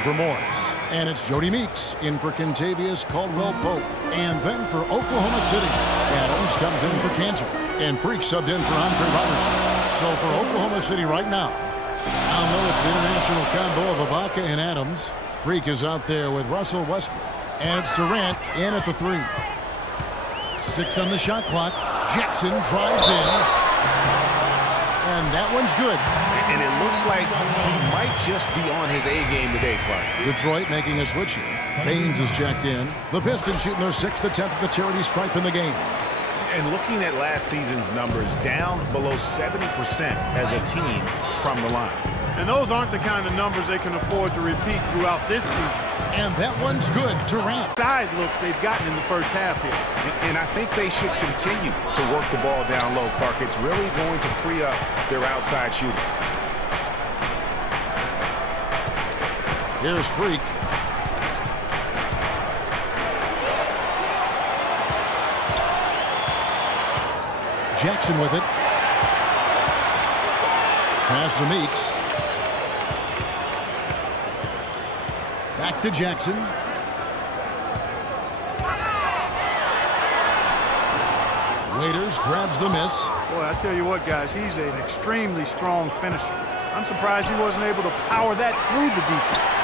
for Morris. And it's Jody Meeks in for Kentavious Caldwell-Pope. And then for Oklahoma City, Adams comes in for Cantor. And Freak subbed in for Andre Robertson. So for Oklahoma City right now, although it's the international combo of Ibaka and Adams, Freak is out there with Russell Westbrook. And it's Durant in at the 3. 6 on the shot clock. Jackson drives in. And that one's good. And it looks like he might just be on his A game today, Clark. Detroit making a switch here. Baines is checked in. The Pistons shooting their 6th attempt at the charity stripe in the game. And looking at last season's numbers, down below 70% as a team from the line. And those aren't the kind of numbers they can afford to repeat throughout this season. And that one's good. Durant. Side looks they've gotten in the first half here. And I think they should continue to work the ball down low, Clark. It's really going to free up their outside shooting. Here's Freak. Jackson with it. Pass to Meeks. Back to Jackson. Waiters grabs the miss. Boy, I tell you what, guys, he's an extremely strong finisher. I'm surprised he wasn't able to power that through the defense.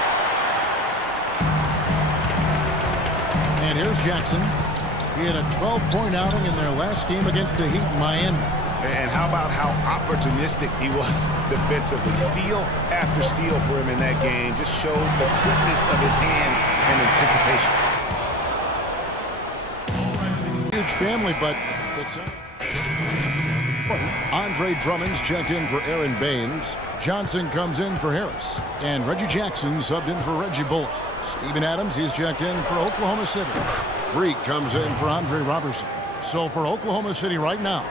And here's Jackson. He had a 12-point outing in their last game against the Heat in Miami. And how about how opportunistic he was defensively? Steal after steal for him in that game just showed the quickness of his hands and anticipation. Huge family, but it's Andre Drummond's checked in for Aaron Baines. Johnson comes in for Harris. And Reggie Jackson subbed in for Reggie Bullock. Steven Adams, he's checked in for Oklahoma City. Freak comes in for Andre Robertson. So for Oklahoma City right now,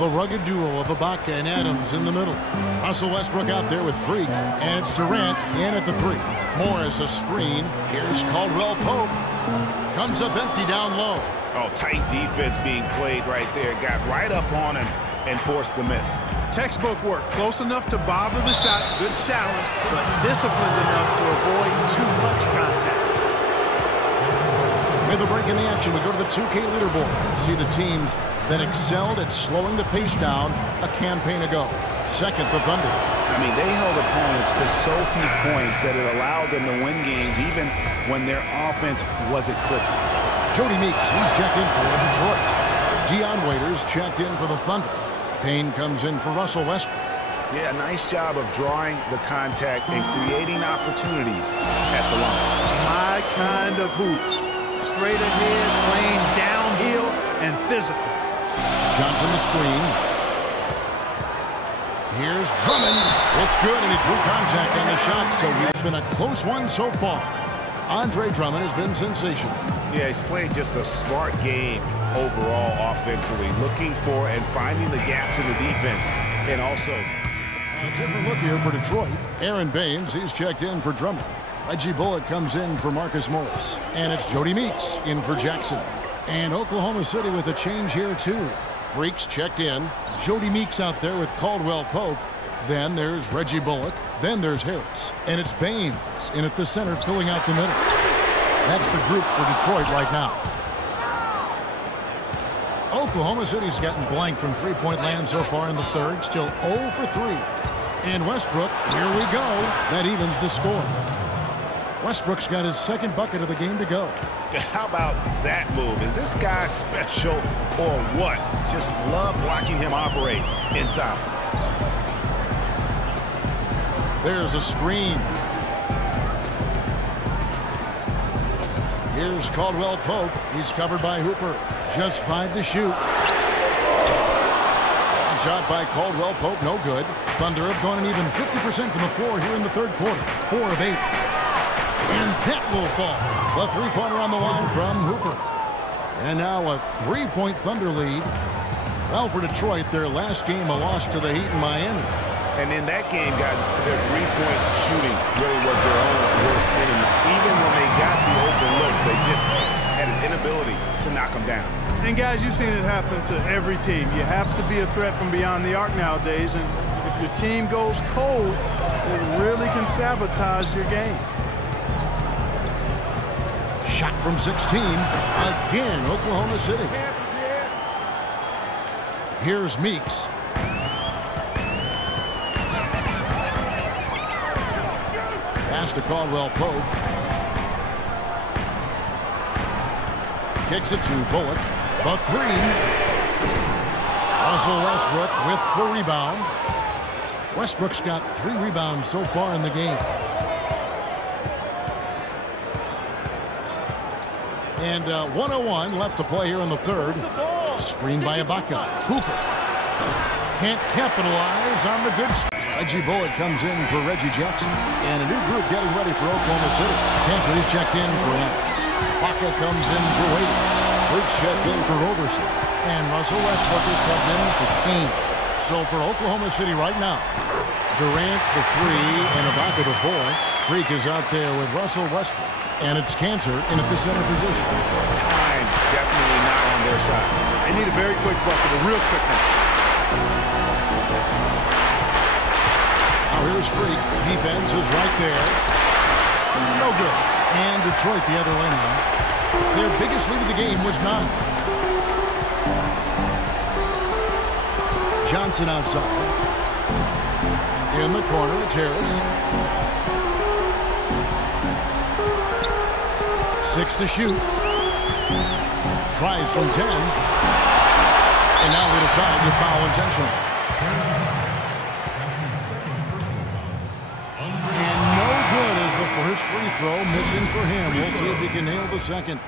the rugged duo of Ibaka and Adams in the middle. Russell Westbrook out there with Freak. And it's Durant in at the 3. Morris a screen. Here's Caldwell-Pope. Comes up empty down low. Oh, tight defense being played right there. Got right up on him and forced the miss. Textbook work. Close enough to bother the shot. Good challenge, but disciplined enough to avoid too much contact. With a break in the action, we go to the 2K leaderboard. See the teams that excelled at slowing the pace down a campaign ago. Second, the Thunder. I mean, they held opponents to so few points that it allowed them to win games even when their offense wasn't clicking. Jody Meeks, he's checked in for Detroit. Dion Waiters checked in for the Thunder. Payne comes in for Russell Westbrook. Yeah, nice job of drawing the contact and creating opportunities at the line. My kind of hoops. Straight ahead, playing downhill, and physical. Johnson the screen. Here's Drummond. It's good, and he drew contact on the shot, so it's been a close one so far. Andre Drummond has been sensational. Yeah, he's played just a smart game overall offensively, looking for and finding the gaps in the defense, and also a different look here for Detroit. Aaron Baines, he's checked in for Drummond. Reggie Bullock comes in for Marcus Morris. And it's Jody Meeks in for Jackson. And Oklahoma City with a change here, too. Freaks checked in. Jody Meeks out there with Caldwell-Pope. Then there's Reggie Bullock. Then there's Harris. And it's Baines in at the center, filling out the middle. That's the group for Detroit right now. Oklahoma City's gotten blank from three-point land so far in the third. Still 0 for 3. And Westbrook, here we go. That evens the score. Westbrook's got his second bucket of the game to go. How about that move? Is this guy special or what? Just love watching him operate inside. There's a screen. Here's Caldwell-Pope. He's covered by Hooper. Just 5 to shoot. And shot by Caldwell-Pope, no good. Thunder have gone an even 50% from the floor here in the third quarter. 4 of 8. And that will fall. The three-pointer on the line from Hooper. And now a 3-point Thunder lead. Well, for Detroit, their last game a loss to the Heat in Miami. And in that game, guys, their three-point shooting really was their own worst enemy. Even when they got the open looks, they just had an inability to knock them down. And guys, you've seen it happen to every team. You have to be a threat from beyond the arc nowadays, and if your team goes cold, it really can sabotage your game. Shot from 16. Again, Oklahoma City. Here's Meeks. Pass to Caldwell Pope. Kicks it to Bullock. The three. Russell Westbrook with the rebound. Westbrook's got 3 rebounds so far in the game. And 1:01 left to play here in the third. Screen by Ibaka. Hooper can't capitalize on the good stuff. Reggie Bullock comes in for Reggie Jackson. And a new group getting ready for Oklahoma City. Cantor checked in for Adams. Ibaka comes in for Williams. Freaks checked in for Roberson. And Russell Westbrook is subbed in for Kane. So for Oklahoma City right now, Durant the 3 and Ibaka the 4. Freak is out there with Russell Westbrook. And it's Cantor in at the center position. Time definitely not on their side. They need a very quick bucket, a real quick one. Now here's Freak. Defense is right there. No good. And Detroit the other way now. Their biggest lead of the game was 9. Johnson outside. In the corner, it's Harris. 6 to shoot. Tries from 10. And now they decide to foul intentionally. And no good as the first free throw missing for him. We'll see if he can nail the second.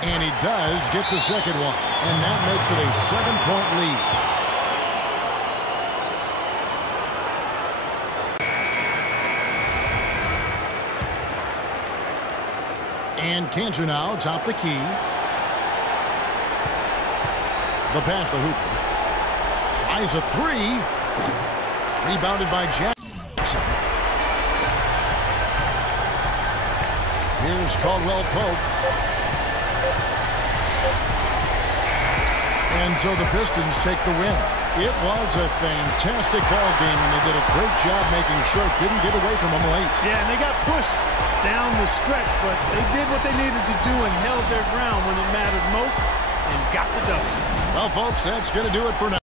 And he does get the second one. And that makes it a 7-point lead. And Cantor now top the key. The pass to Hooper. Tries a 3. Rebounded by Jackson. Here's Caldwell Pope. And so the Pistons take the win. It was a fantastic ball game, and they did a great job making sure it didn't get away from them late. Yeah, and they got pushed down the stretch, but they did what they needed to do and held their ground when it mattered most and got the dub. Well, folks, that's going to do it for now.